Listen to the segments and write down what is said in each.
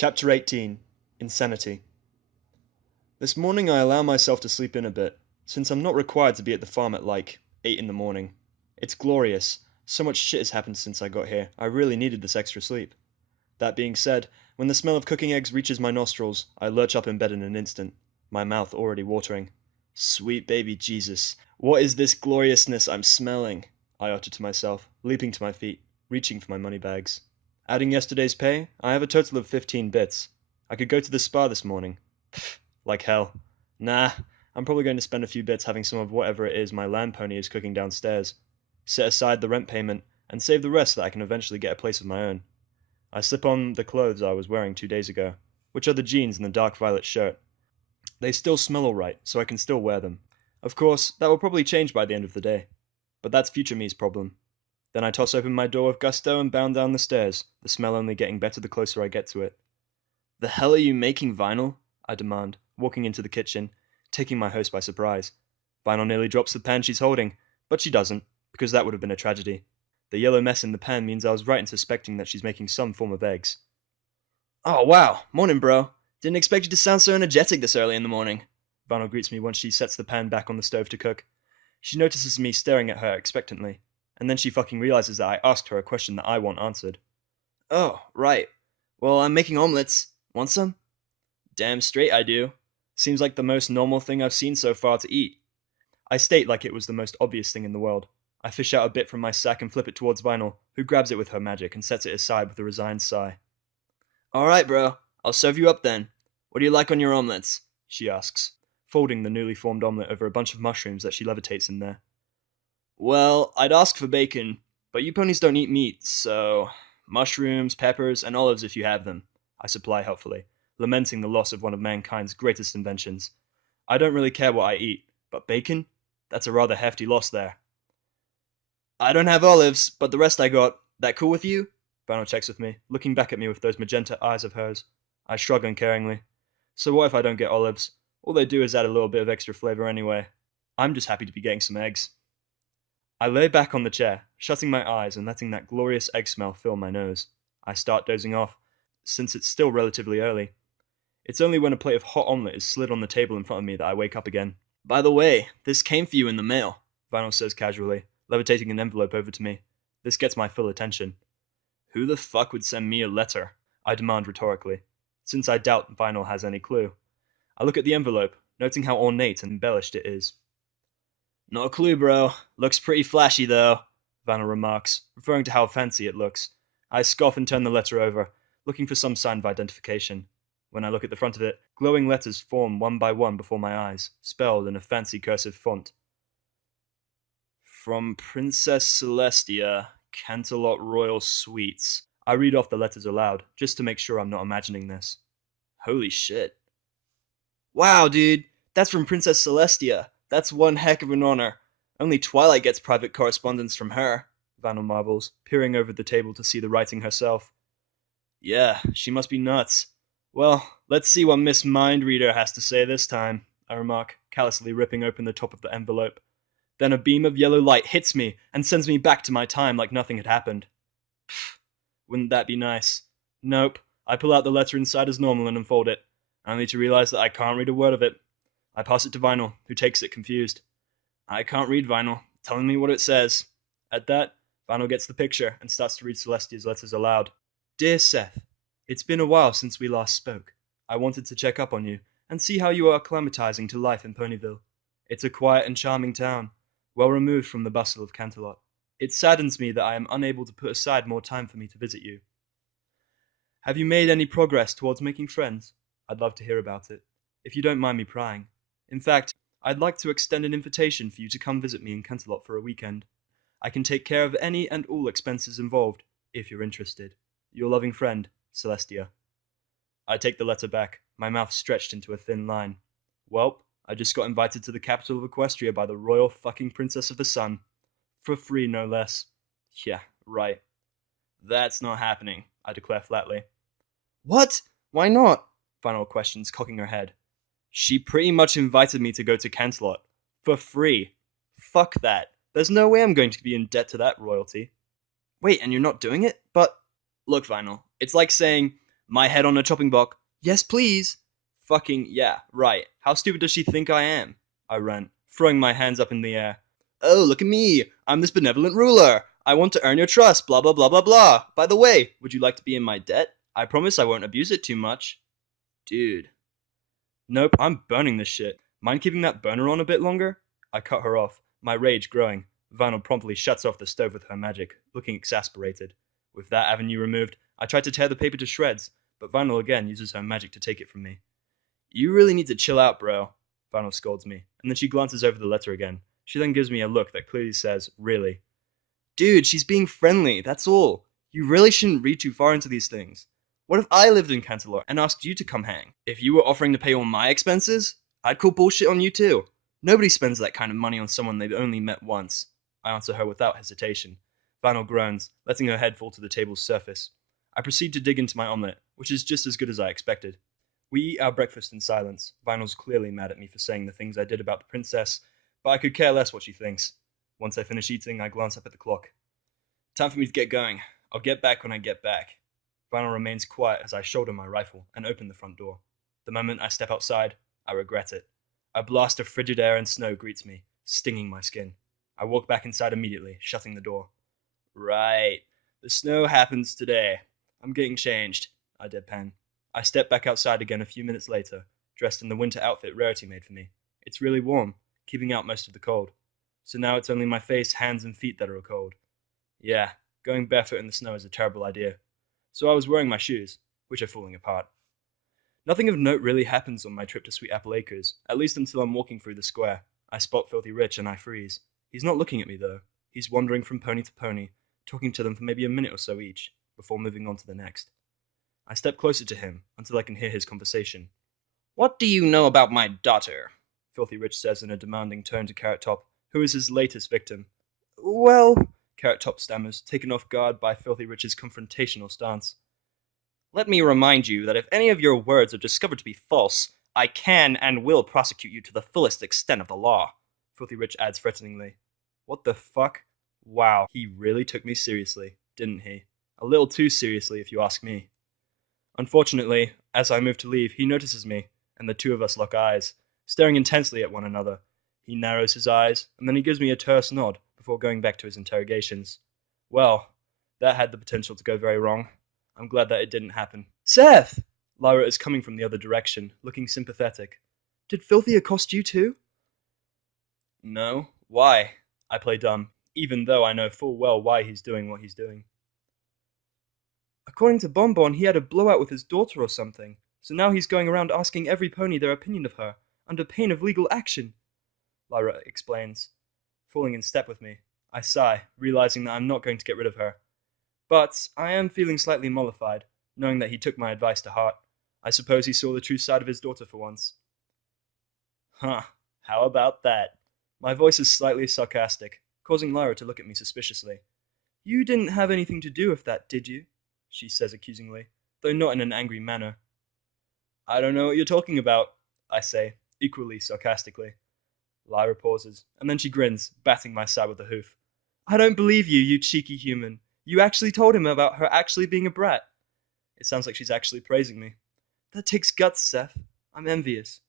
Chapter 18 Insanity. This morning I allow myself to sleep in a bit, since I'm not required to be at the farm at like 8 in the morning. It's glorious. So much shit has happened since I got here. I really needed this extra sleep. That being said, when the smell of cooking eggs reaches my nostrils, I lurch up in bed in an instant, my mouth already watering. Sweet baby Jesus, what is this gloriousness I'm smelling? I utter to myself, leaping to my feet, reaching for my money bags. Adding yesterday's pay, I have a total of 15 bits. I could go to the spa this morning. Pfft, like hell. Nah, I'm probably going to spend a few bits having some of whatever it is my land pony is cooking downstairs. Set aside the rent payment, and save the rest so that I can eventually get a place of my own. I slip on the clothes I was wearing 2 days ago, which are the jeans and the dark violet shirt. They still smell alright, so I can still wear them. Of course, that will probably change by the end of the day. But that's future me's problem. Then I toss open my door with gusto and bound down the stairs, the smell only getting better the closer I get to it. "The hell are you making, Vinyl?" I demand, walking into the kitchen, taking my host by surprise. Vinyl nearly drops the pan she's holding, but she doesn't, because that would have been a tragedy. The yellow mess in the pan means I was right in suspecting that she's making some form of eggs. "Oh wow, morning bro. Didn't expect you to sound so energetic this early in the morning." Vinyl greets me once she sets the pan back on the stove to cook. She notices me staring at her expectantly, and then she fucking realizes that I asked her a question that I want answered. "Oh, right. Well, I'm making omelets. Want some?" "Damn straight I do. Seems like the most normal thing I've seen so far to eat." I state like it was the most obvious thing in the world. I fish out a bit from my sack and flip it towards Vinyl, who grabs it with her magic and sets it aside with a resigned sigh. "Alright, bro. I'll serve you up then. What do you like on your omelets?" she asks, folding the newly formed omelet over a bunch of mushrooms that she levitates in there. "Well, I'd ask for bacon, but you ponies don't eat meat, so mushrooms, peppers, and olives if you have them," I supply helpfully, lamenting the loss of one of mankind's greatest inventions. I don't really care what I eat, but bacon? That's a rather hefty loss there. "I don't have olives, but the rest I got. That cool with you?" Vano checks with me, looking back at me with those magenta eyes of hers. I shrug uncaringly. So what if I don't get olives? All they do is add a little bit of extra flavor anyway. I'm just happy to be getting some eggs. I lay back on the chair, shutting my eyes and letting that glorious egg smell fill my nose. I start dozing off, since it's still relatively early. It's only when a plate of hot omelette is slid on the table in front of me that I wake up again. "By the way, this came for you in the mail," Vinyl says casually, levitating an envelope over to me. This gets my full attention. "Who the fuck would send me a letter?" I demand rhetorically, since I doubt Vinyl has any clue. I look at the envelope, noting how ornate and embellished it is. "Not a clue, bro. Looks pretty flashy, though," Vanna remarks, referring to how fancy it looks. I scoff and turn the letter over, looking for some sign of identification. When I look at the front of it, glowing letters form one by one before my eyes, spelled in a fancy cursive font. "From Princess Celestia, Canterlot Royal Suites." I read off the letters aloud, just to make sure I'm not imagining this. Holy shit. "Wow, dude, that's from Princess Celestia. That's one heck of an honor. Only Twilight gets private correspondence from her," Vanna marvels, peering over the table to see the writing herself. "Yeah, she must be nuts. Well, let's see what Miss Mindreader has to say this time," I remark, callously ripping open the top of the envelope. Then a beam of yellow light hits me and sends me back to my time like nothing had happened. Pfft, wouldn't that be nice? Nope. I pull out the letter inside as normal and unfold it, only to realize that I can't read a word of it. I pass it to Vinyl, who takes it confused. "I can't read, Vinyl. Telling me what it says." At that, Vinyl gets the picture and starts to read Celestia's letters aloud. "Dear Seth, it's been a while since we last spoke. I wanted to check up on you and see how you are acclimatizing to life in Ponyville. It's a quiet and charming town, well removed from the bustle of Canterlot. It saddens me that I am unable to put aside more time for me to visit you. Have you made any progress towards making friends? I'd love to hear about it, if you don't mind me prying. In fact, I'd like to extend an invitation for you to come visit me in Canterlot for a weekend. I can take care of any and all expenses involved, if you're interested. Your loving friend, Celestia." I take the letter back, my mouth stretched into a thin line. Welp, I just got invited to the capital of Equestria by the royal fucking Princess of the Sun. For free, no less. Yeah, right. "That's not happening," I declare flatly. "What? Why not?" Final questions, cocking her head. "She pretty much invited me to go to Canterlot. For free. Fuck that. There's no way I'm going to be in debt to that royalty." "Wait, and you're not doing it? But..." "Look, Vinyl, it's like saying, My head on a chopping block. Yes, please. Fucking yeah, right. How stupid does she think I am? I rant, throwing my hands up in the air. Oh, look at me. I'm this benevolent ruler. I want to earn your trust, blah blah blah blah blah. By the way, would you like to be in my debt? I promise I won't abuse it too much. Dude. Nope, I'm burning this shit. Mind keeping that burner on a bit longer? I cut her off, my rage growing. Vinyl promptly shuts off the stove with her magic, looking exasperated. With that avenue removed, I try to tear the paper to shreds, but Vinyl again uses her magic to take it from me. You really need to chill out, bro. Vinyl scolds me, and then she glances over the letter again. She then gives me a look that clearly says, really. Dude, she's being friendly, that's all. You really shouldn't read too far into these things. What if I lived in Cantalore and asked you to come hang? If you were offering to pay all my expenses, I'd call bullshit on you too. Nobody spends that kind of money on someone they've only met once. I answer her without hesitation. Vinyl groans, letting her head fall to the table's surface. I proceed to dig into my omelette, which is just as good as I expected. We eat our breakfast in silence. Vinyl's clearly mad at me for saying the things I did about the princess, but I could care less what she thinks. Once I finish eating, I glance up at the clock. Time for me to get going. I'll get back when I get back. Vinyl remains quiet as I shoulder my rifle and open the front door. The moment I step outside, I regret it. A blast of frigid air and snow greets me, stinging my skin. I walk back inside immediately, shutting the door. Right. The snow happens today. I'm getting changed. I deadpan. I step back outside again a few minutes later, dressed in the winter outfit Rarity made for me. It's really warm, keeping out most of the cold. So now it's only my face, hands, and feet that are cold. Yeah, going barefoot in the snow is a terrible idea. So I was wearing my shoes, which are falling apart. Nothing of note really happens on my trip to Sweet Apple Acres, at least until I'm walking through the square. I spot Filthy Rich and I freeze. He's not looking at me though. He's wandering from pony to pony, talking to them for maybe a minute or so each, before moving on to the next. I step closer to him until I can hear his conversation. What do you know about my daughter? Filthy Rich says in a demanding tone to Carrot Top, who is his latest victim. Well, Carrot Top stammers, taken off guard by Filthy Rich's confrontational stance. Let me remind you that if any of your words are discovered to be false, I can and will prosecute you to the fullest extent of the law, Filthy Rich adds threateningly. What the fuck? Wow, he really took me seriously, didn't he? A little too seriously, if you ask me. Unfortunately, as I move to leave, he notices me, and the two of us lock eyes, staring intensely at one another. He narrows his eyes, and then he gives me a terse nod before going back to his interrogations. Well, that had the potential to go very wrong. I'm glad that it didn't happen. Seth! Lyra is coming from the other direction, looking sympathetic. Did Filthy accost you too? No. Why? I play dumb, even though I know full well why he's doing what he's doing. According to Bonbon, he had a blowout with his daughter or something, so now he's going around asking every pony their opinion of her, under pain of legal action, Lyra explains, falling in step with me. I sigh, realizing that I'm not going to get rid of her. But I am feeling slightly mollified, knowing that he took my advice to heart. I suppose he saw the true side of his daughter for once. Huh, how about that? My voice is slightly sarcastic, causing Lyra to look at me suspiciously. You didn't have anything to do with that, did you? She says accusingly, though not in an angry manner. I don't know what you're talking about, I say, equally sarcastically. Lyra pauses, and then she grins, batting my side with a hoof. I don't believe you, you cheeky human. You actually told him about her actually being a brat. It sounds like she's actually praising me. That takes guts, Seth. I'm envious.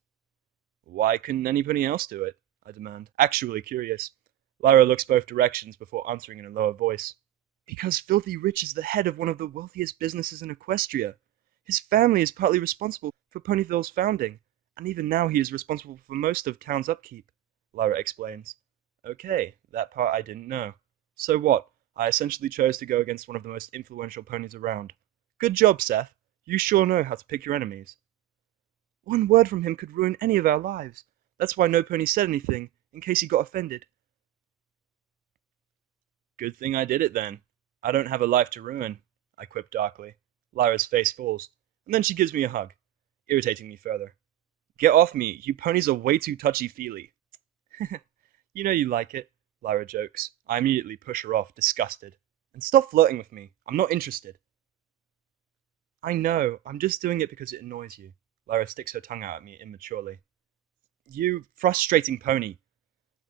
Why couldn't anybody else do it? I demand, actually curious. Lyra looks both directions before answering in a lower voice. Because Filthy Rich is the head of one of the wealthiest businesses in Equestria. His family is partly responsible for Ponyville's founding, and even now he is responsible for most of town's upkeep, Lyra explains. Okay, that part I didn't know. So what? I essentially chose to go against one of the most influential ponies around. Good job, Seth. You sure know how to pick your enemies. One word from him could ruin any of our lives. That's why no pony said anything, in case he got offended. Good thing I did it then. I don't have a life to ruin, I quip darkly. Lyra's face falls, and then she gives me a hug, irritating me further. Get off me, you ponies are way too touchy-feely. You know you like it, Lyra jokes. I immediately push her off, disgusted. And stop flirting with me, I'm not interested. I know, I'm just doing it because it annoys you. Lyra sticks her tongue out at me immaturely. You frustrating pony.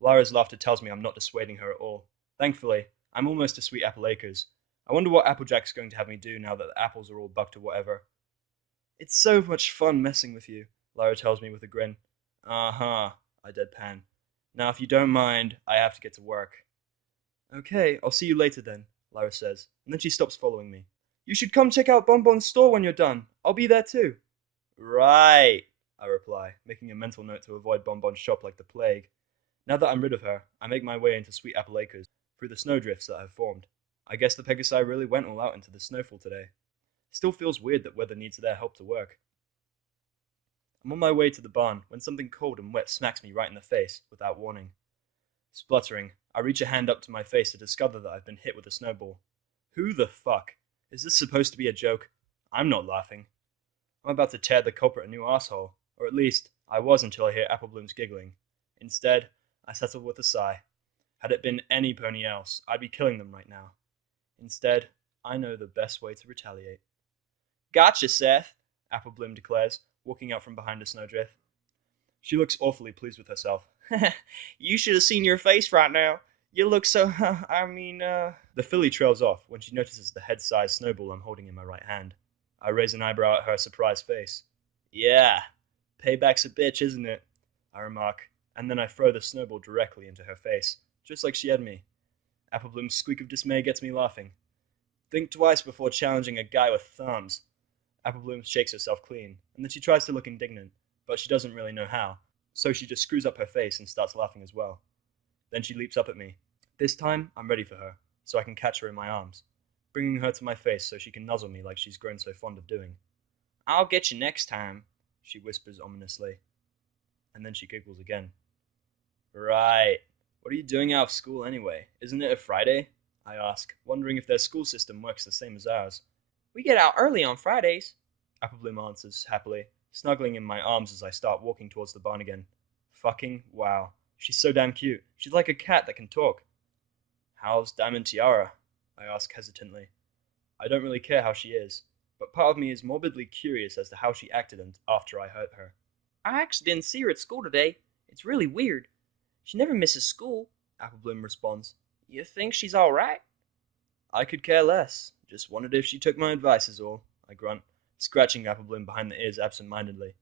Lyra's laughter tells me I'm not dissuading her at all. Thankfully, I'm almost to Sweet Apple Acres. I wonder what Applejack's going to have me do now that the apples are all bucked or whatever. It's so much fun messing with you, Lyra tells me with a grin. Uh-huh, I deadpan. Now if you don't mind, I have to get to work. Okay, I'll see you later then, Lyra says, and then she stops following me. You should come check out Bonbon's store when you're done. I'll be there too. Right, I reply, making a mental note to avoid Bonbon's shop like the plague. Now that I'm rid of her, I make my way into Sweet Apple Acres, through the snowdrifts that have formed. I guess the Pegasi really went all out into the snowfall today. Still feels weird that weather needs their help to work. I'm on my way to the barn when something cold and wet smacks me right in the face, without warning. Spluttering, I reach a hand up to my face to discover that I've been hit with a snowball. Who the fuck? Is this supposed to be a joke? I'm not laughing. I'm about to tear the culprit a new asshole, or at least, I was until I hear Applebloom's giggling. Instead, I settle with a sigh. Had it been any pony else, I'd be killing them right now. Instead, I know the best way to retaliate. Gotcha, Seth, Applebloom declares, walking out from behind a snowdrift. She looks awfully pleased with herself. You should have seen your face right now. You look so, The filly trails off when she notices the head-sized snowball I'm holding in my right hand. I raise an eyebrow at her surprised face. Yeah, payback's a bitch, isn't it? I remark, and then I throw the snowball directly into her face, just like she had me. Applebloom's squeak of dismay gets me laughing. Think twice before challenging a guy with thumbs. Applebloom shakes herself clean, and then she tries to look indignant, but she doesn't really know how, so she just screws up her face and starts laughing as well. Then she leaps up at me. This time, I'm ready for her, so I can catch her in my arms, bringing her to my face so she can nuzzle me like she's grown so fond of doing. I'll get you next time, she whispers ominously, and then she giggles again. Right. What are you doing out of school anyway? Isn't it a Friday? I ask, wondering if their school system works the same as ours. We get out early on Fridays, Applebloom answers happily, snuggling in my arms as I start walking towards the barn again. Fucking wow. She's so damn cute. She's like a cat that can talk. How's Diamond Tiara? I ask hesitantly. I don't really care how she is, but part of me is morbidly curious as to how she acted after I hurt her. I actually didn't see her at school today. It's really weird. She never misses school, Applebloom responds. You think she's alright? I could care less. Just wondered if she took my advice is all, I grunt, scratching Applebloom behind the ears absent-mindedly.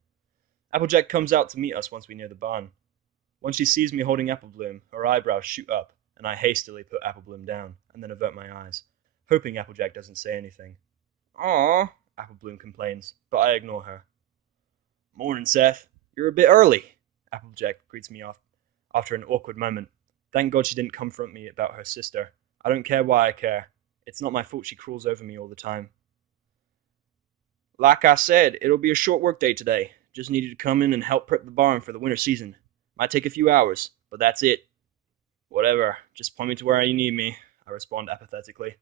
Applejack comes out to meet us once we near the barn. When she sees me holding Applebloom, her eyebrows shoot up, and I hastily put Applebloom down, and then avert my eyes, hoping Applejack doesn't say anything. Aww, Applebloom complains, but I ignore her. Morning, Seth. You're a bit early, Applejack greets me after an awkward moment. Thank God she didn't confront me about her sister. I don't care why I care. It's not my fault she crawls over me all the time. Like I said, it'll be a short work day today. Just needed to come in and help prep the barn for the winter season. Might take a few hours, but that's it. Whatever, just point me to where you need me, I respond apathetically.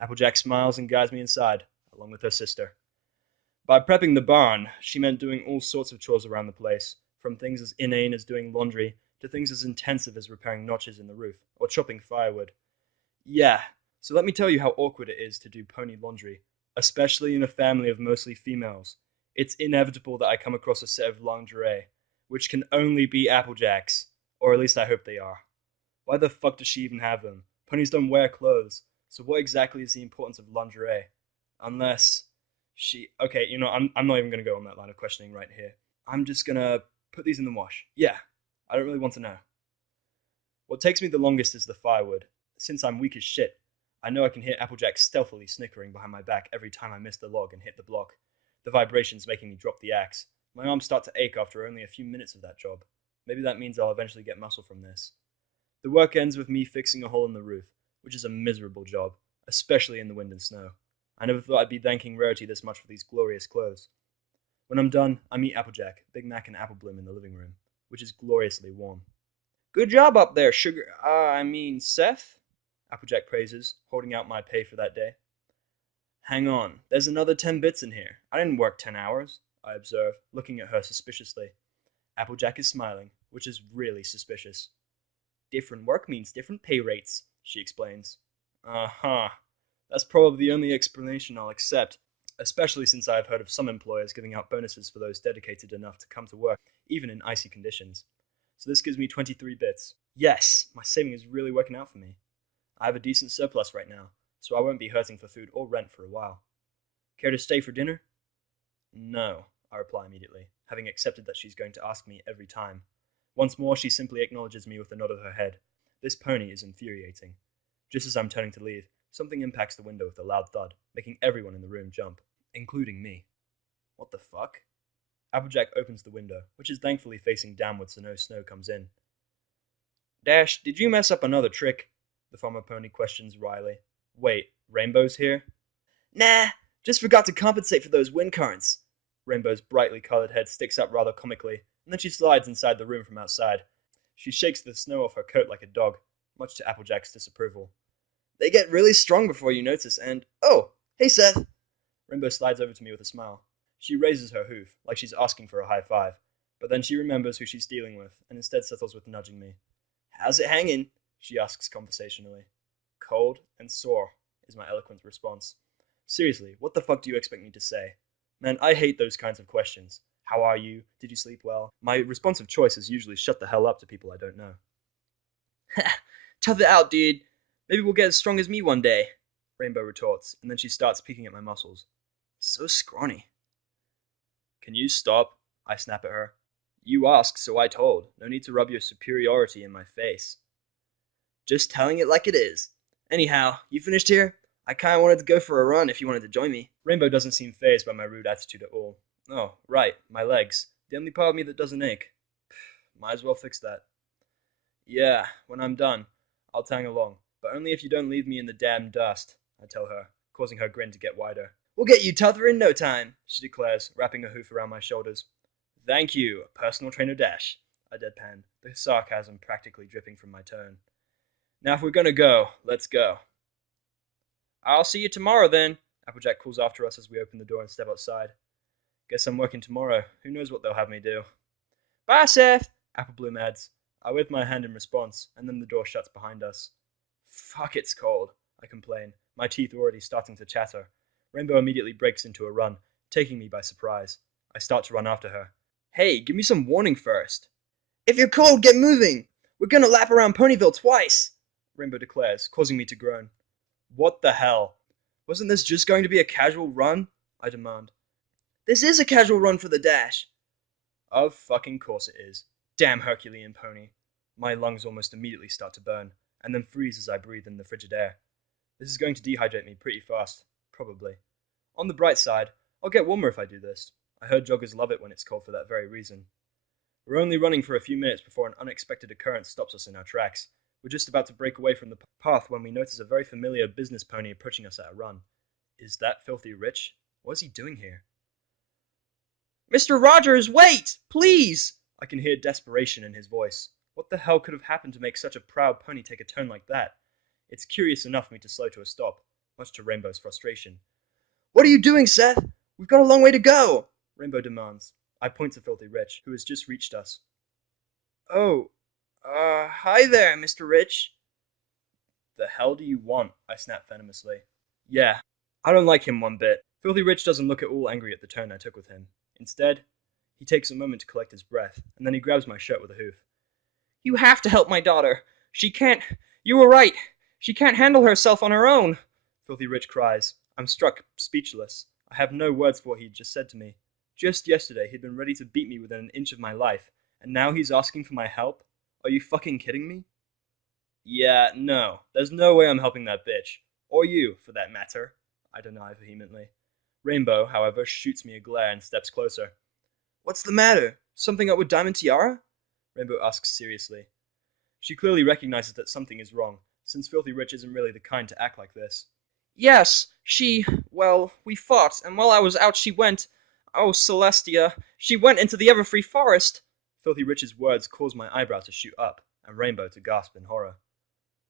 Applejack smiles and guides me inside, along with her sister. By prepping the barn, she meant doing all sorts of chores around the place, from things as inane as doing laundry to things as intensive as repairing notches in the roof or chopping firewood. Yeah, so let me tell you how awkward it is to do pony laundry, especially in a family of mostly females. It's inevitable that I come across a set of lingerie, which can only be Applejack's, or at least I hope they are. Why the fuck does she even have them? Ponies don't wear clothes, so what exactly is the importance of lingerie? Unless she... Okay, I'm not even going to go on that line of questioning right here. I'm just going to put these in the wash. Yeah, I don't really want to know. What takes me the longest is the firewood. Since I'm weak as shit, I know I can hear Applejack stealthily snickering behind my back every time I miss the log and hit the block, the vibrations making me drop the axe. My arms start to ache after only a few minutes of that job. Maybe that means I'll eventually get muscle from this. The work ends with me fixing a hole in the roof, which is a miserable job, especially in the wind and snow. I never thought I'd be thanking Rarity this much for these glorious clothes. When I'm done, I meet Applejack, Big Mac, and Applebloom in the living room, which is gloriously warm. Good job up there, Seth, Applejack praises, holding out my pay for that day. Hang on, there's another 10 bits in here. I didn't work 10 hours, I observe, looking at her suspiciously. Applejack is smiling, which is really suspicious. Different work means different pay rates, she explains. Uh-huh. That's probably the only explanation I'll accept, especially since I have heard of some employers giving out bonuses for those dedicated enough to come to work, even in icy conditions. So this gives me 23 bits. Yes, my saving is really working out for me. I have a decent surplus right now, so I won't be hurting for food or rent for a while. Care to stay for dinner? No, I reply immediately, having accepted that she's going to ask me every time. Once more, she simply acknowledges me with a nod of her head. This pony is infuriating. Just as I'm turning to leave, something impacts the window with a loud thud, making everyone in the room jump, including me. What the fuck? Applejack opens the window, which is thankfully facing downwards so no snow comes in. Dash, did you mess up another trick? The farmer pony questions wryly. Wait, Rainbow's here? Nah, just forgot to compensate for those wind currents. Rainbow's brightly colored head sticks up rather comically, and then she slides inside the room from outside. She shakes the snow off her coat like a dog, much to Applejack's disapproval. They get really strong before you notice, and oh, hey Seth! Rainbow slides over to me with a smile. She raises her hoof, like she's asking for a high five, but then she remembers who she's dealing with, and instead settles with nudging me. How's it hanging? She asks conversationally. Cold and sore, is my eloquent response. Seriously, what the fuck do you expect me to say? Man, I hate those kinds of questions. How are you? Did you sleep well? My responsive choice is usually shut the hell up to people I don't know. Ha! Tough it out, dude. Maybe we'll get as strong as me one day, Rainbow retorts, and then she starts peeking at my muscles. So scrawny. Can you stop? I snap at her. You asked, so I told. No need to rub your superiority in my face. Just telling it like it is. Anyhow, you finished here? I kinda wanted to go for a run if you wanted to join me. Rainbow doesn't seem fazed by my rude attitude at all. Oh, right, my legs. The only part of me that doesn't ache. Might as well fix that. Yeah, when I'm done, I'll tag along, but only if you don't leave me in the damn dust, I tell her, causing her grin to get wider. We'll get you tougher in no time, she declares, wrapping a hoof around my shoulders. Thank you, personal trainer Dash, I deadpan, the sarcasm practically dripping from my tone. Now if we're gonna go, let's go. I'll see you tomorrow then, Applejack calls after us as we open the door and step outside. Guess I'm working tomorrow. Who knows what they'll have me do. Bye, Seth, Applebloom adds. I wave my hand in response, and then the door shuts behind us. Fuck, it's cold, I complain, my teeth already starting to chatter. Rainbow immediately breaks into a run, taking me by surprise. I start to run after her. Hey, give me some warning first. If you're cold, get moving! We're gonna lap around Ponyville twice, Rainbow declares, causing me to groan. What the hell? Wasn't this just going to be a casual run? I demand. This is a casual run for the Dash. Of fucking course it is. Damn Herculean pony. My lungs almost immediately start to burn, and then freeze as I breathe in the frigid air. This is going to dehydrate me pretty fast, probably. On the bright side, I'll get warmer if I do this. I heard joggers love it when it's cold for that very reason. We're only running for a few minutes before an unexpected occurrence stops us in our tracks. We're just about to break away from the path when we notice a very familiar business pony approaching us at a run. Is that Filthy Rich? What is he doing here? Mr. Rogers, wait! Please! I can hear desperation in his voice. What the hell could have happened to make such a proud pony take a tone like that? It's curious enough for me to slow to a stop, much to Rainbow's frustration. What are you doing, Seth? We've got a long way to go! Rainbow demands. I point to Filthy Rich, who has just reached us. Oh, hi there, Mr. Rich. The hell do you want? I snap venomously. Yeah, I don't like him one bit. Filthy Rich doesn't look at all angry at the tone I took with him. Instead, he takes a moment to collect his breath, and then he grabs my shirt with a hoof. You have to help my daughter. She can't... You were right. She can't handle herself on her own. Filthy Rich cries. I'm struck speechless. I have no words for what he just said to me. Just yesterday, he'd been ready to beat me within an inch of my life, and now he's asking for my help? Are you fucking kidding me? Yeah, no. There's no way I'm helping that bitch. Or you, for that matter. I deny vehemently. Rainbow, however, shoots me a glare and steps closer. What's the matter? Something up with Diamond Tiara? Rainbow asks seriously. She clearly recognizes that something is wrong, since Filthy Rich isn't really the kind to act like this. Yes, we fought, and while I was out she went... Oh, Celestia, she went into the Everfree forest! Filthy Rich's words cause my eyebrow to shoot up, and Rainbow to gasp in horror.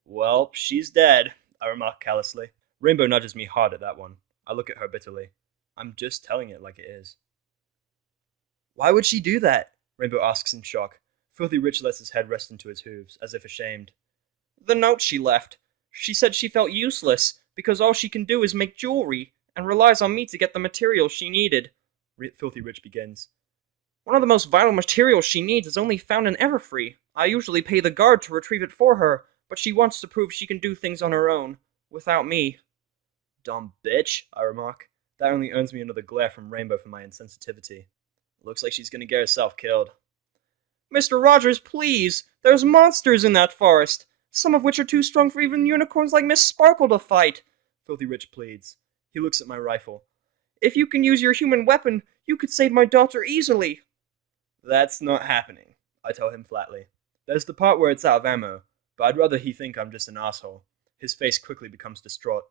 Well, she's dead, I remark callously. Rainbow nudges me hard at that one. I look at her bitterly. I'm just telling it like it is. Why would she do that? Rainbow asks in shock. Filthy Rich lets his head rest into his hooves, as if ashamed. The note she left. She said she felt useless, because all she can do is make jewelry, and relies on me to get the materials she needed. Filthy Rich begins. One of the most vital materials she needs is only found in Everfree. I usually pay the guard to retrieve it for her, but she wants to prove she can do things on her own, without me. Dumb bitch, I remark. That only earns me another glare from Rainbow for my insensitivity. Looks like she's gonna get herself killed. Mr. Rogers, please! There's monsters in that forest, some of which are too strong for even unicorns like Miss Sparkle to fight, Filthy Rich pleads. He looks at my rifle. If you can use your human weapon, you could save my daughter easily. That's not happening, I tell him flatly. There's the part where it's out of ammo, but I'd rather he think I'm just an asshole. His face quickly becomes distraught.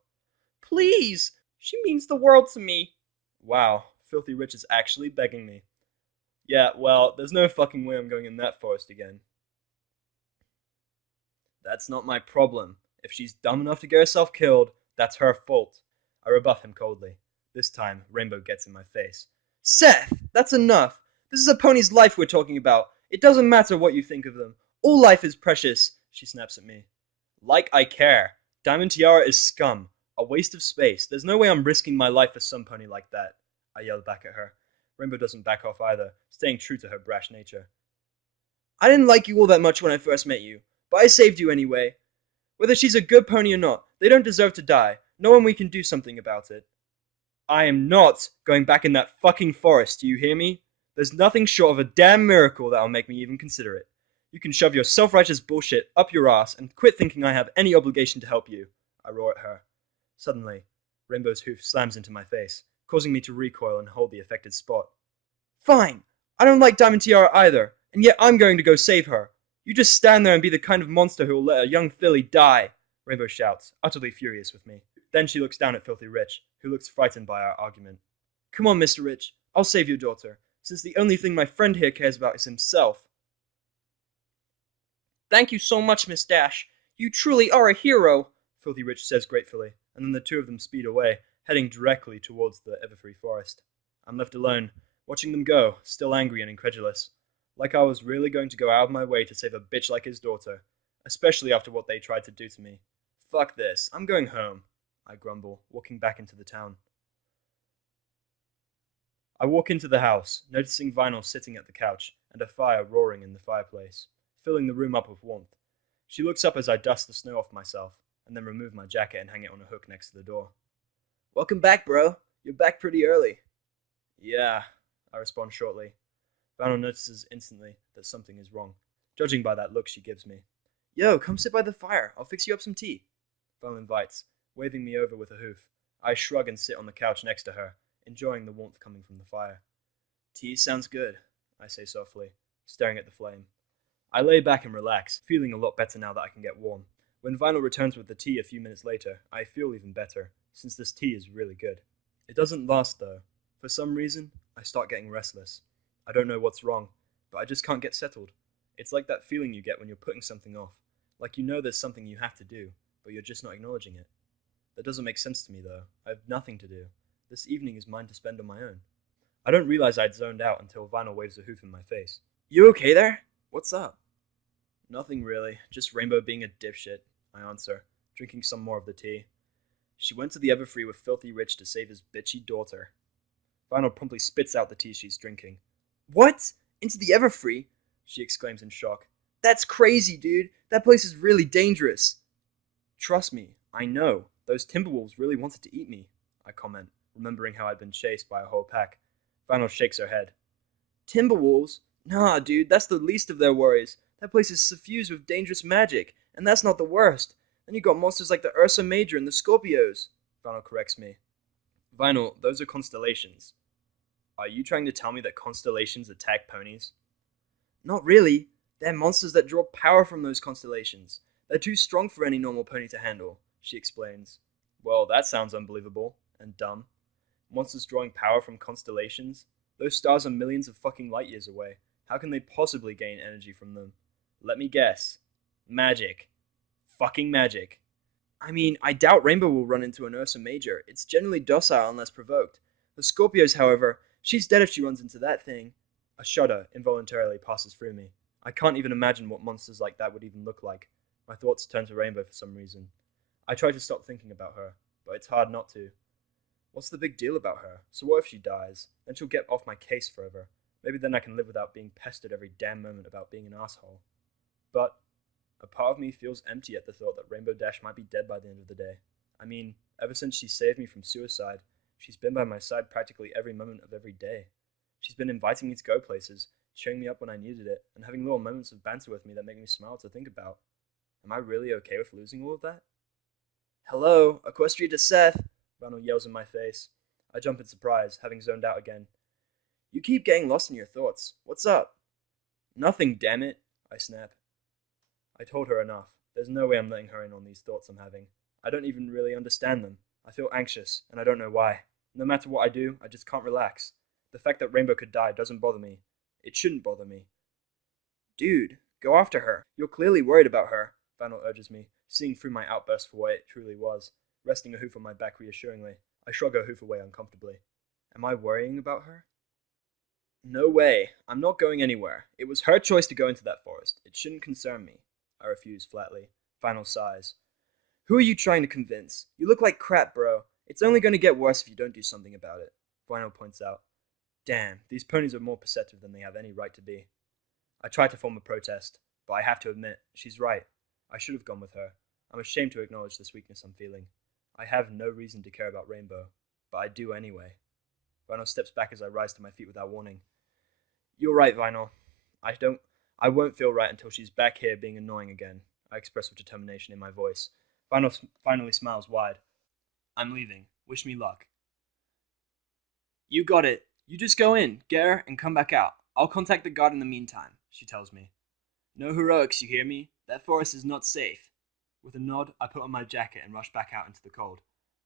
Please! She means the world to me. Wow, Filthy Rich is actually begging me. Yeah, well, there's no fucking way I'm going in that forest again. That's not my problem. If she's dumb enough to get herself killed, that's her fault. I rebuff him coldly. This time, Rainbow gets in my face. Seth, that's enough. This is a pony's life we're talking about. It doesn't matter what you think of them. All life is precious, she snaps at me. Like I care. Diamond Tiara is scum. A waste of space. There's no way I'm risking my life for some pony like that. I yell back at her. Rainbow doesn't back off either, staying true to her brash nature. I didn't like you all that much when I first met you, but I saved you anyway. Whether she's a good pony or not, they don't deserve to die. No one we can do something about it. I am not going back in that fucking forest, do you hear me? There's nothing short of a damn miracle that'll make me even consider it. You can shove your self-righteous bullshit up your ass and quit thinking I have any obligation to help you. I roar at her. Suddenly, Rainbow's hoof slams into my face, causing me to recoil and hold the affected spot. Fine! I don't like Diamond Tiara either, and yet I'm going to go save her. You just stand there and be the kind of monster who will let a young filly die, Rainbow shouts, utterly furious with me. Then she looks down at Filthy Rich, who looks frightened by our argument. Come on, Mr. Rich, I'll save your daughter, since the only thing my friend here cares about is himself. Thank you so much, Miss Dash. You truly are a hero, Filthy Rich says gratefully, and then the two of them speed away, heading directly towards the Everfree forest. I'm left alone, watching them go, still angry and incredulous. Like I was really going to go out of my way to save a bitch like his daughter, especially after what they tried to do to me. Fuck this, I'm going home, I grumble, walking back into the town. I walk into the house, noticing Vinyl sitting at the couch, and a fire roaring in the fireplace, filling the room up with warmth. She looks up as I dust the snow off myself, and then remove my jacket and hang it on a hook next to the door. Welcome back, bro. You're back pretty early. Yeah, I respond shortly. Vinyl notices instantly that something is wrong, judging by that look she gives me. Yo, come sit by the fire. I'll fix you up some tea. Vinyl invites, waving me over with a hoof. I shrug and sit on the couch next to her, enjoying the warmth coming from the fire. Tea sounds good, I say softly, staring at the flame. I lay back and relax, feeling a lot better now that I can get warm. When Vinyl returns with the tea a few minutes later, I feel even better, since this tea is really good. It doesn't last though. For some reason, I start getting restless. I don't know what's wrong, but I just can't get settled. It's like that feeling you get when you're putting something off. Like you know there's something you have to do, but you're just not acknowledging it. That doesn't make sense to me though. I have nothing to do. This evening is mine to spend on my own. I don't realize I'd zoned out until Vinyl waves a hoof in my face. You okay there? What's up? Nothing really, just Rainbow being a dipshit, I answer, drinking some more of the tea. She went to the Everfree with Filthy Rich to save his bitchy daughter. Vinyl promptly spits out the tea she's drinking. What? Into the Everfree? She exclaims in shock. That's crazy, dude. That place is really dangerous. Trust me, I know. Those Timberwolves really wanted to eat me, I comment, remembering how I'd been chased by a whole pack. Vinyl shakes her head. Timberwolves? Nah, dude, that's the least of their worries. That place is suffused with dangerous magic, and that's not the worst. Then you got monsters like the Ursa Major and the Scorpios. Vinyl corrects me. Vinyl, those are constellations. Are you trying to tell me that constellations attack ponies? Not really. They're monsters that draw power from those constellations. They're too strong for any normal pony to handle, she explains. Well, that sounds unbelievable and dumb. Monsters drawing power from constellations? Those stars are millions of fucking light years away. How can they possibly gain energy from them? Let me guess. Magic. Fucking magic. I mean, I doubt Rainbow will run into an Ursa Major. It's generally docile unless provoked. The Scorpios, however, she's dead if she runs into that thing. A shudder involuntarily passes through me. I can't even imagine what monsters like that would even look like. My thoughts turn to Rainbow for some reason. I try to stop thinking about her, but it's hard not to. What's the big deal about her? So what if she dies? Then she'll get off my case forever. Maybe then I can live without being pestered every damn moment about being an asshole. But a part of me feels empty at the thought that Rainbow Dash might be dead by the end of the day. I mean, ever since she saved me from suicide, She's been by my side practically every moment of every day. She's been inviting me to go places, cheering me up when I needed it, and having little moments of banter with me that make me smile to think about. Am I really okay with losing all of that? Hello, Equestria to Seth! Ronald yells in my face. I jump in surprise, having zoned out again. You keep getting lost in your thoughts. What's up? Nothing, damn it, I snap. I told her enough. There's no way I'm letting her in on these thoughts I'm having. I don't even really understand them. I feel anxious, and I don't know why. No matter what I do, I just can't relax. The fact that Rainbow could die doesn't bother me. It shouldn't bother me. Dude, go after her. You're clearly worried about her, Vanel urges me, seeing through my outburst for what it truly was, resting a hoof on my back reassuringly. I shrug her hoof away uncomfortably. Am I worrying about her? No way. I'm not going anywhere. It was her choice to go into that forest. It shouldn't concern me. I refuse flatly. Final sighs. Who are you trying to convince? You look like crap, bro. It's only going to get worse if you don't do something about it, Final points out. Damn, these ponies are more perceptive than they have any right to be. I try to form a protest, but I have to admit, she's right. I should have gone with her. I'm ashamed to acknowledge this weakness I'm feeling. I have no reason to care about Rainbow, but I do anyway. Vinyl steps back as I rise to my feet without warning. You're right, Vinyl. I won't feel right until she's back here being annoying again, I express with determination in my voice. Vinyl finally smiles wide. I'm leaving. Wish me luck. You got it. You just go in, get her, and come back out. I'll contact the guard in the meantime, she tells me. No heroics, you hear me? That forest is not safe. With a nod, I put on my jacket and rush back out into the cold.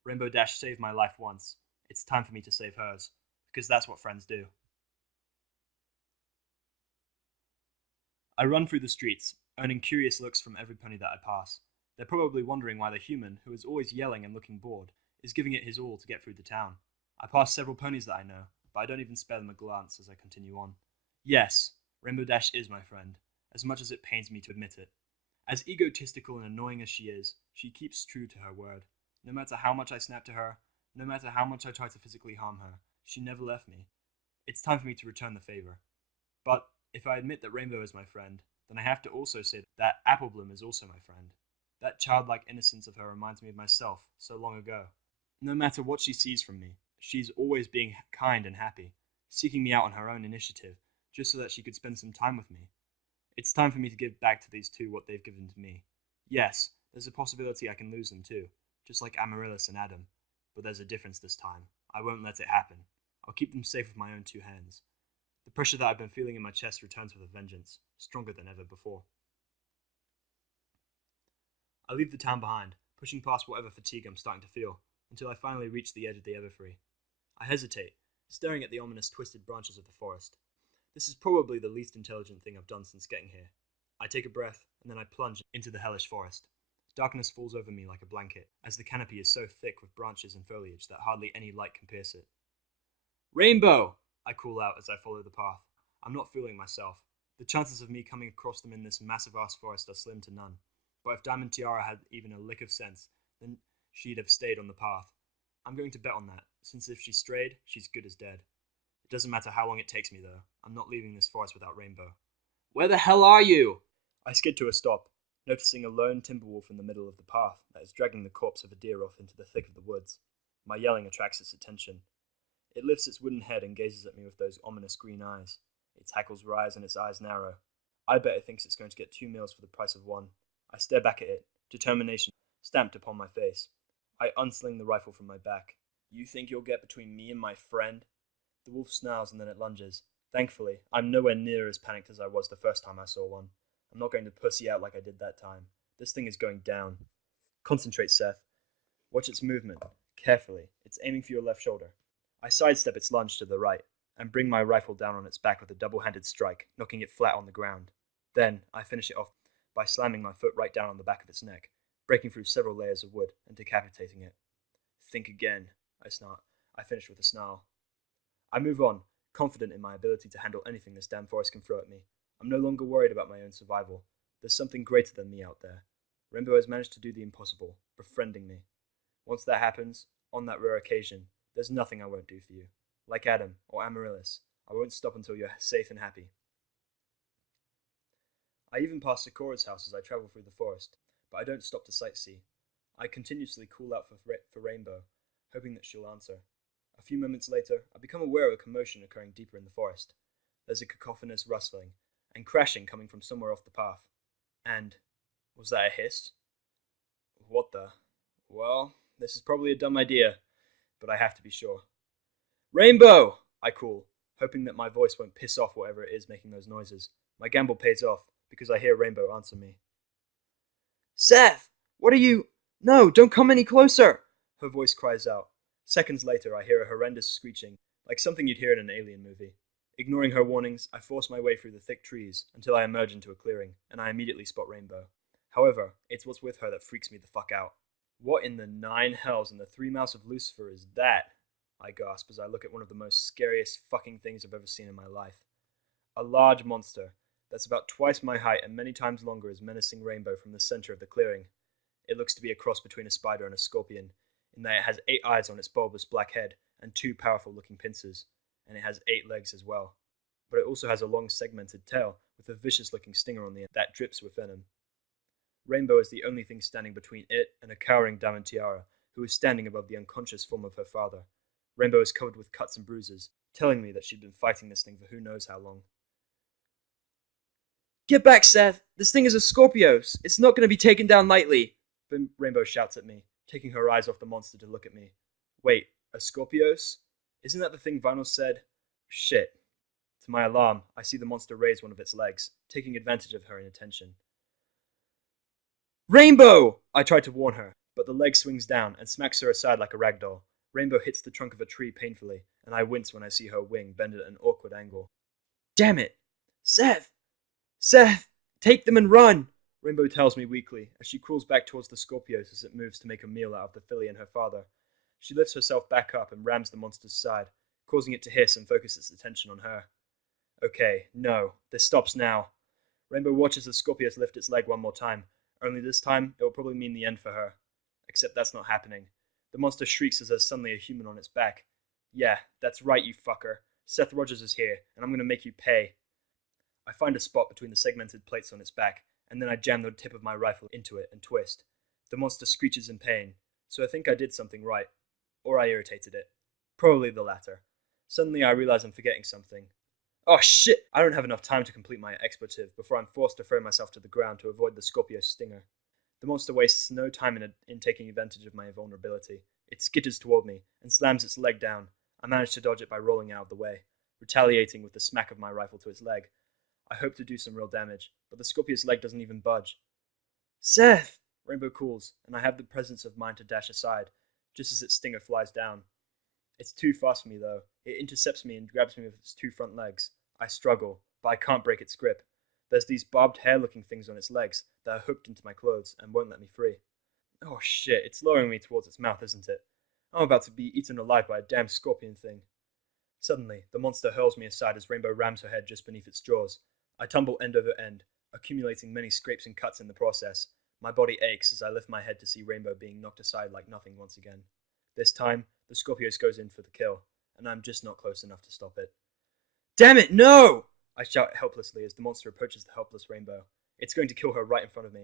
Rainbow Dash saved my life once. It's time for me to save hers, because that's what friends do. I run through the streets, earning curious looks from every pony that I pass. They're probably wondering why the human, who is always yelling and looking bored, is giving it his all to get through the town. I pass several ponies that I know, but I don't even spare them a glance as I continue on. Yes, Rainbow Dash is my friend, as much as it pains me to admit it. As egotistical and annoying as she is, she keeps true to her word. No matter how much I snap to her, no matter how much I try to physically harm her, she never left me. It's time for me to return the favor. But if I admit that Rainbow is my friend, then I have to also say that Applebloom is also my friend. That childlike innocence of her reminds me of myself so long ago. No matter what she sees from me, she's always being kind and happy, seeking me out on her own initiative, just so that she could spend some time with me. It's time for me to give back to these two what they've given to me. Yes, there's a possibility I can lose them too, just like Amaryllis and Adam. But there's a difference this time. I won't let it happen. I'll keep them safe with my own two hands. The pressure that I've been feeling in my chest returns with a vengeance, stronger than ever before. I leave the town behind, pushing past whatever fatigue I'm starting to feel, until I finally reach the edge of the Everfree. I hesitate, staring at the ominous twisted branches of the forest. This is probably the least intelligent thing I've done since getting here. I take a breath, and then I plunge into the hellish forest. Darkness falls over me like a blanket, as the canopy is so thick with branches and foliage that hardly any light can pierce it. Rainbow! I call out as I follow the path. I'm not fooling myself. The chances of me coming across them in this massive-ass forest are slim to none. But if Diamond Tiara had even a lick of sense, then she'd have stayed on the path. I'm going to bet on that, since if she strayed, she's good as dead. It doesn't matter how long it takes me, though. I'm not leaving this forest without Rainbow. Where the hell are you? I skid to a stop, noticing a lone timber wolf in the middle of the path that is dragging the corpse of a deer off into the thick of the woods. My yelling attracts its attention. It lifts its wooden head and gazes at me with those ominous green eyes. Its hackles rise and its eyes narrow. I bet it thinks it's going to get 2 meals for the price of one. I stare back at it, determination stamped upon my face. I unsling the rifle from my back. You think you'll get between me and my friend? The wolf snarls and then it lunges. Thankfully, I'm nowhere near as panicked as I was the first time I saw one. I'm not going to pussy out like I did that time. This thing is going down. Concentrate, Seth. Watch its movement. Carefully. It's aiming for your left shoulder. I sidestep its lunge to the right, and bring my rifle down on its back with a double-handed strike, knocking it flat on the ground. Then, I finish it off by slamming my foot right down on the back of its neck, breaking through several layers of wood and decapitating it. Think again, I snort. I finish with a snarl. I move on, confident in my ability to handle anything this damn forest can throw at me. I'm no longer worried about my own survival. There's something greater than me out there. Rainbow has managed to do the impossible, befriending me. Once that happens, on that rare occasion, there's nothing I won't do for you. Like Adam or Amaryllis, I won't stop until you're safe and happy. I even pass Sakura's house as I travel through the forest, but I don't stop to sightsee. I continuously call out for Rainbow, hoping that she'll answer. few moments later, I become aware of a commotion occurring deeper in the forest. There's a cacophonous rustling and crashing coming from somewhere off the path. And was that a hiss? What the? Well, this is probably a dumb idea, but I have to be sure. Rainbow! I call, hoping that my voice won't piss off whatever it is making those noises. My gamble pays off, because I hear Rainbow answer me. Seth! What are you? No, don't come any closer! Her voice cries out. Seconds later, I hear a horrendous screeching, like something you'd hear in an alien movie. Ignoring her warnings, I force my way through the thick trees until I emerge into a clearing, and I immediately spot Rainbow. However, it's what's with her that freaks me the fuck out. What in the 9 hells and the 3 mouths of Lucifer is that? I gasp as I look at one of the most scariest fucking things I've ever seen in my life. A large monster that's about twice my height and many times longer is menacing Rainbow from the center of the clearing. It looks to be a cross between a spider and a scorpion, in that it has 8 eyes on its bulbous black head and 2 powerful looking pincers, and it has 8 legs as well. But it also has a long segmented tail with a vicious looking stinger on the end that drips with venom. Rainbow is the only thing standing between it and a cowering Diamond Tiara, who is standing above the unconscious form of her father. Rainbow is covered with cuts and bruises, telling me that she'd been fighting this thing for who knows how long. Get back, Seth! This thing is a Scorpios! It's not going to be taken down lightly! Rainbow shouts at me, taking her eyes off the monster to look at me. Wait, a Scorpios? Isn't that the thing Vinyl said? Shit. To my alarm, I see the monster raise one of its legs, taking advantage of her inattention. Rainbow! I try to warn her, but the leg swings down and smacks her aside like a rag doll. Rainbow hits the trunk of a tree painfully, and I wince when I see her wing bend at an awkward angle. Damn it! Seth! Seth! Take them and run! Rainbow tells me weakly, as she crawls back towards the Scorpios as it moves to make a meal out of the filly and her father. She lifts herself back up and rams the monster's side, causing it to hiss and focus its attention on her. Okay, no, this stops now. Rainbow watches the Scorpios lift its leg one more time, only this time it will probably mean the end for her. Except that's not happening. The monster shrieks as there's suddenly a human on its back. Yeah, that's right, you fucker. Seth Rogers is here, and I'm gonna make you pay. I find a spot between the segmented plates on its back, and then I jam the tip of my rifle into it and twist. The monster screeches in pain, so I think I did something right. Or I irritated it. Probably the latter. Suddenly I realize I'm forgetting something. Oh shit! I don't have enough time to complete my expletive before I'm forced to throw myself to the ground to avoid the Scorpio stinger. The monster wastes no time in taking advantage of my vulnerability. It skitters toward me and slams its leg down. I manage to dodge it by rolling out of the way, retaliating with the smack of my rifle to its leg. I hope to do some real damage, but the Scorpio's leg doesn't even budge. Seth! Rainbow calls, and I have the presence of mind to dash aside, just as its stinger flies down. It's too fast for me, though. It intercepts me and grabs me with its 2 front legs. I struggle, but I can't break its grip. There's these barbed hair-looking things on its legs that are hooked into my clothes and won't let me free. Oh shit, it's lowering me towards its mouth, isn't it? I'm about to be eaten alive by a damn scorpion thing. Suddenly, the monster hurls me aside as Rainbow rams her head just beneath its jaws. I tumble end over end, accumulating many scrapes and cuts in the process. My body aches as I lift my head to see Rainbow being knocked aside like nothing once again. This time, the Scorpios goes in for the kill, and I'm just not close enough to stop it. Damn it, no! I shout helplessly as the monster approaches the helpless Rainbow. It's going to kill her right in front of me.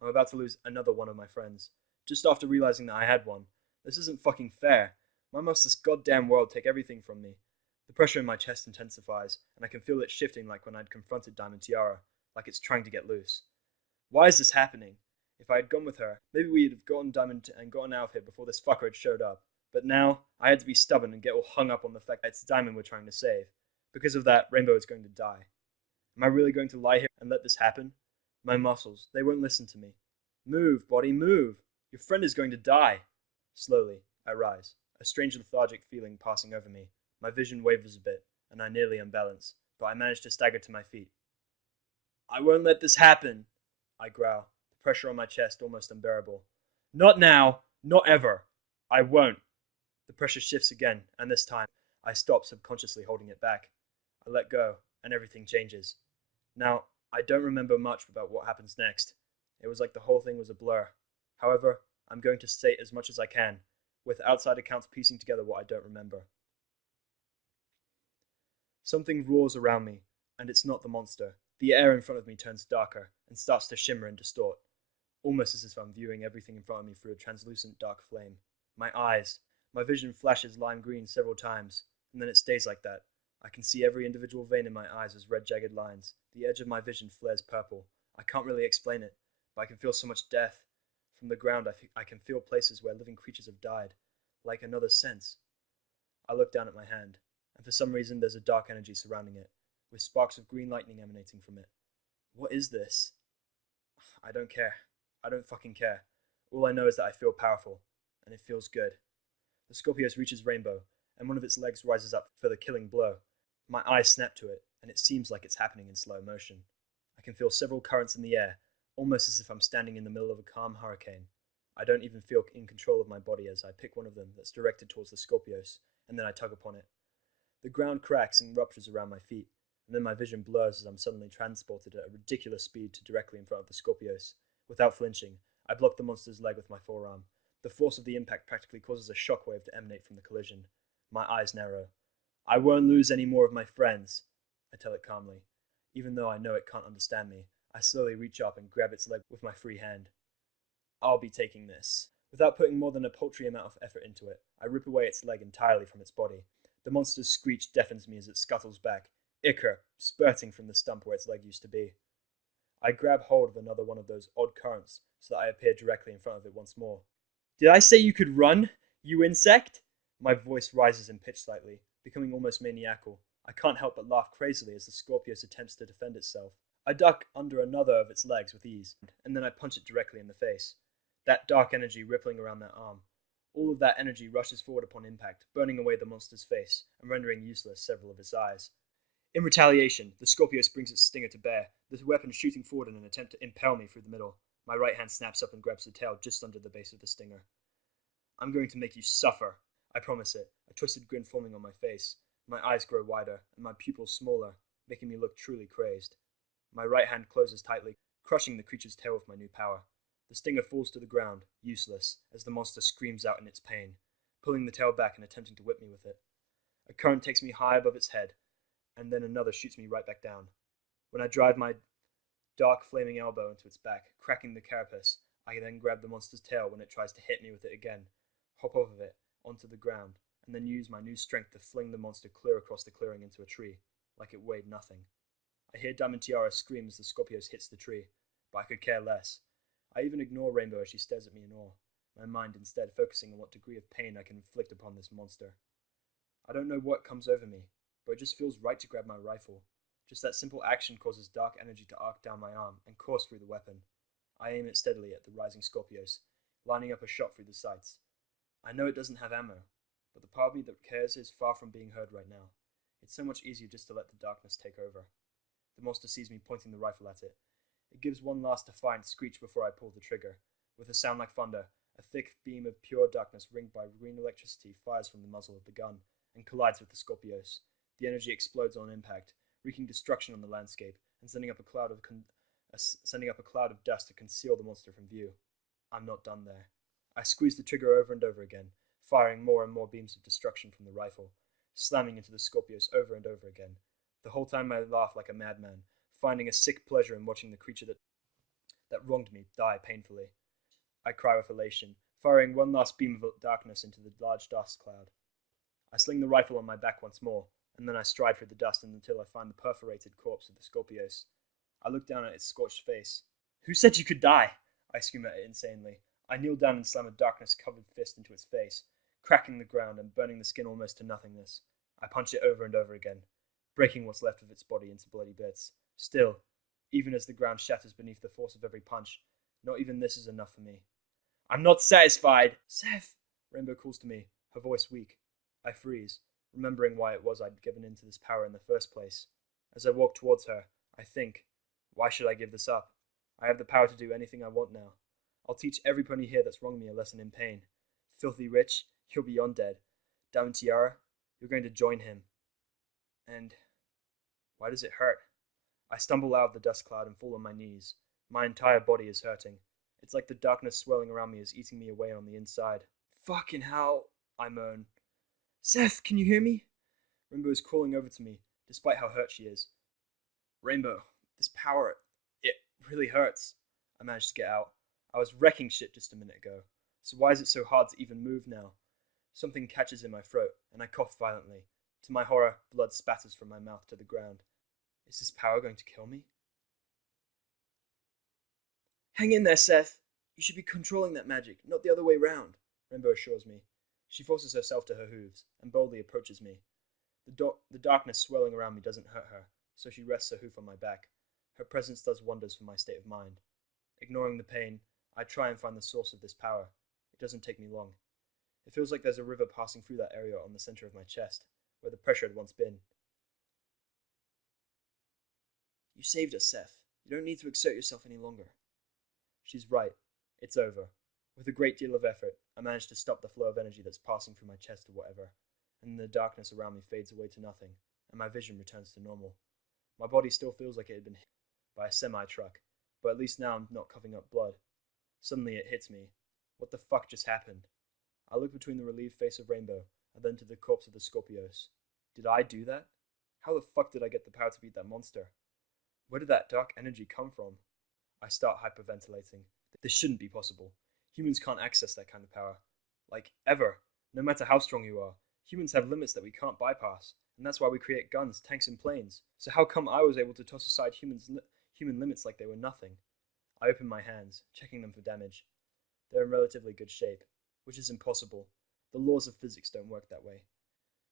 I'm about to lose another one of my friends, just after realizing that I had one. This isn't fucking fair. Why must this goddamn world take everything from me? The pressure in my chest intensifies, and I can feel it shifting like when I'd confronted Diamond Tiara, like it's trying to get loose. Why is this happening? If I had gone with her, maybe we'd have gotten Diamond and gotten out of here before this fucker had showed up. But now, I had to be stubborn and get all hung up on the fact that it's Diamond we're trying to save. Because of that, Rainbow is going to die. Am I really going to lie here and let this happen? My muscles, they won't listen to me. Move, body, move! Your friend is going to die! Slowly, I rise, a strange lethargic feeling passing over me. My vision wavers a bit, and I nearly unbalance, but I manage to stagger to my feet. I won't let this happen, I growl, the pressure on my chest almost unbearable. Not now, not ever. I won't. The pressure shifts again, and this time, I stop subconsciously holding it back. I let go, and everything changes. Now, I don't remember much about what happens next. It was like the whole thing was a blur. However, I'm going to state as much as I can, with outside accounts piecing together what I don't remember. Something roars around me, and it's not the monster. The air in front of me turns darker, and starts to shimmer and distort, almost as if I'm viewing everything in front of me through a translucent dark flame. My eyes, My vision flashes lime green several times, and then it stays like that. I can see every individual vein in my eyes as red jagged lines. The edge of my vision flares purple. I can't really explain it, but I can feel so much death. From the ground, I can feel places where living creatures have died, like another sense. I look down at my hand, and for some reason there's a dark energy surrounding it, with sparks of green lightning emanating from it. What is this? I don't care. I don't fucking care. All I know is that I feel powerful, and it feels good. The Scorpios reaches Rainbow, and one of its legs rises up for the killing blow. My eyes snap to it, and it seems like it's happening in slow motion. I can feel several currents in the air, almost as if I'm standing in the middle of a calm hurricane. I don't even feel in control of my body as I pick one of them that's directed towards the Scorpios, and then I tug upon it. The ground cracks and ruptures around my feet, and then my vision blurs as I'm suddenly transported at a ridiculous speed to directly in front of the Scorpios. Without flinching, I block the monster's leg with my forearm. The force of the impact practically causes a shockwave to emanate from the collision. My eyes narrow. I won't lose any more of my friends, I tell it calmly. Even though I know it can't understand me, I slowly reach up and grab its leg with my free hand. I'll be taking this. Without putting more than a paltry amount of effort into it, I rip away its leg entirely from its body. The monster's screech deafens me as it scuttles back, ichor spurting from the stump where its leg used to be. I grab hold of another one of those odd currents so that I appear directly in front of it once more. Did I say you could run, you insect? My voice rises in pitch slightly, becoming almost maniacal. I can't help but laugh crazily as the Scorpios attempts to defend itself. I duck under another of its legs with ease, and then I punch it directly in the face. That dark energy rippling around that arm. All of that energy rushes forward upon impact, burning away the monster's face and rendering useless several of its eyes. In retaliation, the Scorpios brings its stinger to bear, the weapon shooting forward in an attempt to impale me through the middle. My right hand snaps up and grabs the tail just under the base of the stinger. I'm going to make you suffer, I promise it, a twisted grin forming on my face. My eyes grow wider, and my pupils smaller, making me look truly crazed. My right hand closes tightly, crushing the creature's tail with my new power. The stinger falls to the ground, useless, as the monster screams out in its pain, pulling the tail back and attempting to whip me with it. A current takes me high above its head, and then another shoots me right back down. When I drive my dark flaming elbow into its back, cracking the carapace, I then grab the monster's tail when it tries to hit me with it again, hop off of it, onto the ground, and then use my new strength to fling the monster clear across the clearing into a tree, like it weighed nothing. I hear Tiara scream as the Scorpios hits the tree, but I could care less. I even ignore Rainbow as she stares at me in awe, my mind instead focusing on what degree of pain I can inflict upon this monster. I don't know what comes over me, but it just feels right to grab my rifle. Just that simple action causes dark energy to arc down my arm and course through the weapon. I aim it steadily at the rising Scorpios, lining up a shot through the sights. I know it doesn't have ammo, but the part of me that cares is far from being heard right now. It's so much easier just to let the darkness take over. The monster sees me pointing the rifle at it. It gives one last defiant screech before I pull the trigger. With a sound like thunder, a thick beam of pure darkness ringed by green electricity fires from the muzzle of the gun and collides with the Scorpios. The energy explodes on impact, wreaking destruction on the landscape and sending up a cloud of dust to conceal the monster from view. I'm not done there. I squeeze the trigger over and over again, firing more and more beams of destruction from the rifle, slamming into the Scorpios over and over again. The whole time I laugh like a madman, finding a sick pleasure in watching the creature that wronged me die painfully. I cry with elation, firing one last beam of darkness into the large dust cloud. I sling the rifle on my back once more, and then I stride through the dust until I find the perforated corpse of the Scorpios. I look down at its scorched face. Who said you could die? I scream at it insanely. I kneel down and slam a darkness-covered fist into its face, cracking the ground and burning the skin almost to nothingness. I punch it over and over again, breaking what's left of its body into bloody bits. Still, even as the ground shatters beneath the force of every punch, not even this is enough for me. I'm not satisfied! Seth! Rainbow calls to me, her voice weak. I freeze, remembering why it was I'd given in to this power in the first place. As I walk towards her, I think, why should I give this up? I have the power to do anything I want now. I'll teach every pony here that's wronged me a lesson in pain. Filthy Rich, you're beyond dead. Tiara, you're going to join him. And why does it hurt? I stumble out of the dust cloud and fall on my knees. My entire body is hurting. It's like the darkness swirling around me is eating me away on the inside. Fucking hell, I moan. Seth, can you hear me? Rainbow is crawling over to me, despite how hurt she is. Rainbow, this power, it really hurts. I managed to get out. I was wrecking shit just a minute ago, so why is it so hard to even move now? Something catches in my throat, and I cough violently. To my horror, blood spatters from my mouth to the ground. Is this power going to kill me? Hang in there, Seth! You should be controlling that magic, not the other way round, Rainbow assures me. She forces herself to her hooves, and boldly approaches me. The darkness swirling around me doesn't hurt her, so she rests her hoof on my back. Her presence does wonders for my state of mind. Ignoring the pain, I try and find the source of this power. It doesn't take me long. It feels like there's a river passing through that area on the center of my chest, where the pressure had once been. You saved us, Seth. You don't need to exert yourself any longer. She's right. It's over. With a great deal of effort, I manage to stop the flow of energy that's passing through my chest or whatever, and the darkness around me fades away to nothing, and my vision returns to normal. My body still feels like it had been hit by a semi-truck, but at least now I'm not coughing up blood. Suddenly it hits me. What the fuck just happened? I look between the relieved face of Rainbow, and then to the corpse of the Scorpios. Did I do that? How the fuck did I get the power to beat that monster? Where did that dark energy come from? I start hyperventilating. This shouldn't be possible. Humans can't access that kind of power. Like, ever. No matter how strong you are. Humans have limits that we can't bypass, and that's why we create guns, tanks, and planes. So how come I was able to toss aside human limits like they were nothing? I open my hands, checking them for damage. They're in relatively good shape, which is impossible. The laws of physics don't work that way.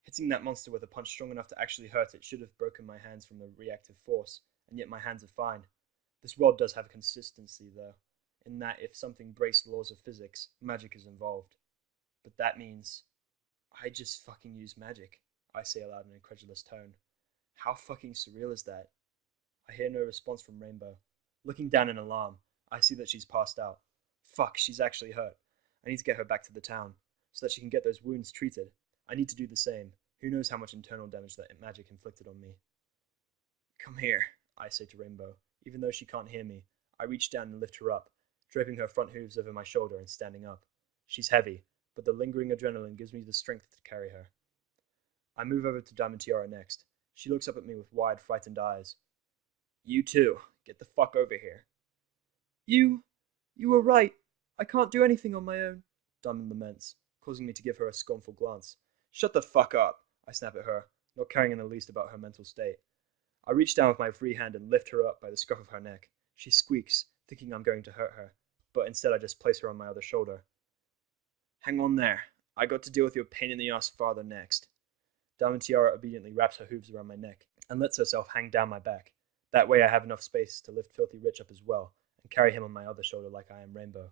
Hitting that monster with a punch strong enough to actually hurt it should have broken my hands from the reactive force, and yet my hands are fine. This world does have consistency, though, in that if something breaks the laws of physics, magic is involved. But that means I just fucking use magic, I say aloud in an incredulous tone. How fucking surreal is that? I hear no response from Rainbow. Looking down in alarm, I see that she's passed out. Fuck, she's actually hurt. I need to get her back to the town, so that she can get those wounds treated. I need to do the same. Who knows how much internal damage that magic inflicted on me. Come here, I say to Rainbow. Even though she can't hear me, I reach down and lift her up, draping her front hooves over my shoulder and standing up. She's heavy, but the lingering adrenaline gives me the strength to carry her. I move over to Diamond Tiara next. She looks up at me with wide, frightened eyes. You too. Get the fuck over here. You were right. I can't do anything on my own, Diamond laments, causing me to give her a scornful glance. Shut the fuck up, I snap at her, not caring in the least about her mental state. I reach down with my free hand and lift her up by the scruff of her neck. She squeaks, thinking I'm going to hurt her, but instead I just place her on my other shoulder. Hang on there. I got to deal with your pain in the ass father next. Diamond Tiara obediently wraps her hooves around my neck and lets herself hang down my back. That way I have enough space to lift Filthy Rich up as well and carry him on my other shoulder like I am Rainbow.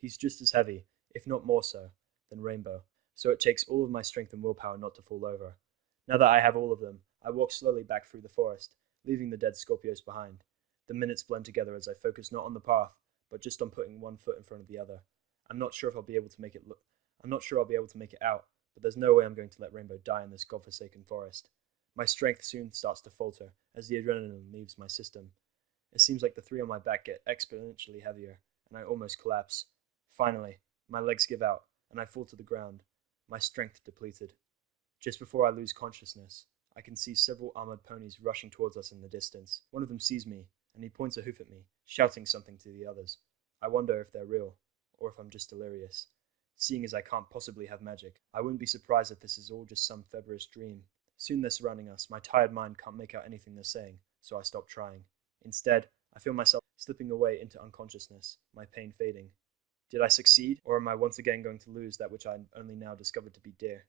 He's just as heavy, if not more so, than Rainbow, so it takes all of my strength and willpower not to fall over. Now that I have all of them, I walk slowly back through the forest, leaving the dead Scorpios behind. The minutes blend together as I focus not on the path, but just on putting one foot in front of the other. I'm not sure I'll be able to make it out, but there's no way I'm going to let Rainbow die in this godforsaken forest. My strength soon starts to falter as the adrenaline leaves my system. It seems like the three on my back get exponentially heavier, and I almost collapse. Finally, my legs give out, and I fall to the ground, my strength depleted. Just before I lose consciousness, I can see several armored ponies rushing towards us in the distance. One of them sees me, and he points a hoof at me, shouting something to the others. I wonder if they're real, or if I'm just delirious. Seeing as I can't possibly have magic, I wouldn't be surprised if this is all just some feverish dream. Soon they're surrounding us. My tired mind can't make out anything they're saying, so I stop trying. Instead, I feel myself slipping away into unconsciousness, my pain fading. Did I succeed, or am I once again going to lose that which I only now discovered to be dear?